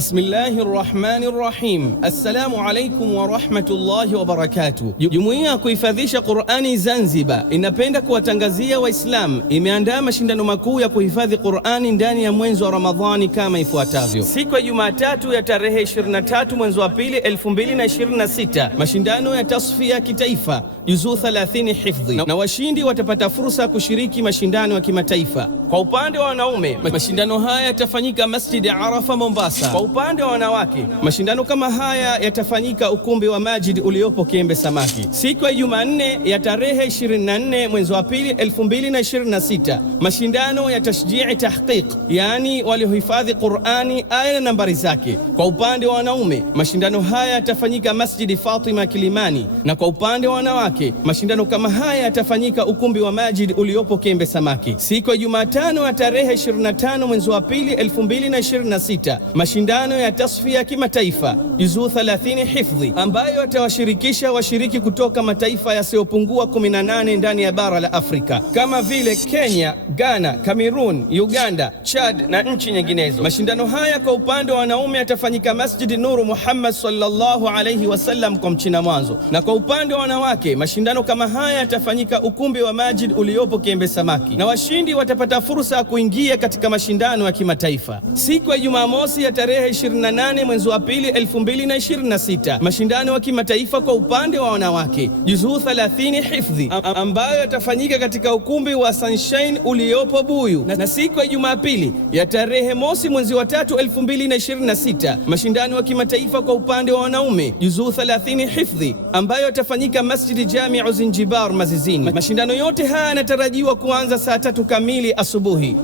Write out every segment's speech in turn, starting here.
Bismillahir Rahmanir Rahim. Assalamu alaikum wa rahmatullahi wa barakatuh. Jumuiya ya kuhifadhisha Qur'ani Zanzibar inapenda kuwatangazia Waislamu imeandaa mashindano makuu ya kuhifadhi Qur'ani ndani ya mwezi wa Ramadhani kama ifuatavyo. Siku ya Jumatatu ya tarehe 23 mwezi wa pili 2026, mashindano ya tasfia kitaifa juzuu 30 hifdhi, na washindi watapata fursa ya kushiriki mashindano ya kimataifa. Kwa upande wa wanaume, mashindano haya yatafanyika Masjid Arafa Mombasa. Kwa upande wa wanawake, mashindano kama haya yatafanyika ukumbi wa Majid uliopo Kiembe Samaki. Siku ya Jumanne ya tarehe 24 mwezi wa pili 2026, mashindano ya tashjii tahqiq, yani waliohifadhi Qur'ani aya na nambari zake. Kwa upande wa wanaume, mashindano haya yatafanyika Masjid Fatima Kilimani, na kwa upande wa wanawake, mashindano kama haya yatafanyika ukumbi wa Majid uliopo Kiembe Samaki. Siku ya Jumatano ya tarehe 25 mwezi wa pili 2026, mashindano ya tasfia kimataifa juzuu 30 hifdhi, ambayo yatawashirikisha washiriki kutoka mataifa yasiyopungua 18 ndani ya bara la Afrika kama vile Kenya, Ghana, Cameroon, Uganda, Chad na nchi nyinginezo. Mashindano haya kwa upande wa wanaume yatafanyika Masjid Nuru Muhammad sallallahu alayhi wasallam kwa Mchina Mwanzo, na kwa upande wa wanawake mashindano kama haya yatafanyika ukumbi wa Majid uliopo Kiembe Samaki, na washindi watapata fursa ya kuingia katika mashindano ya kimataifa. Siku ya Jumamosi ya tarehe 28 mwezi wa pili 2026, mashindano ya kimataifa kwa upande wa wanawake juzuu 30 hifdhi, ambayo yatafanyika katika ukumbi wa Sunshine uliopo Buyu. Na siku ya Jumapili ya tarehe mosi mwezi wa tatu 2026, mashindano ya kimataifa kwa upande wa wanaume juzuu 30 hifdhi, ambayo yatafanyika Masjid Jamiu Zinjibar Mazizini. Mashindano yote haya yanatarajiwa kuanza saa 3 kamili asubuhi.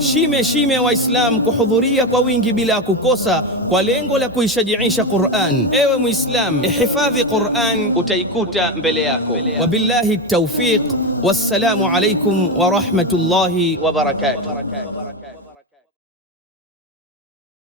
Shime Waislamu kuhudhuria kwa wingi bila kukosa, kwa lengo la kuishajiisha Qur'an. Ewe Muislam, ihifadhi Qur'an, utaikuta mbele yako. Wabillahi tawfiq, wassalamu alaikum wa rahmatullahi wa barakatuh.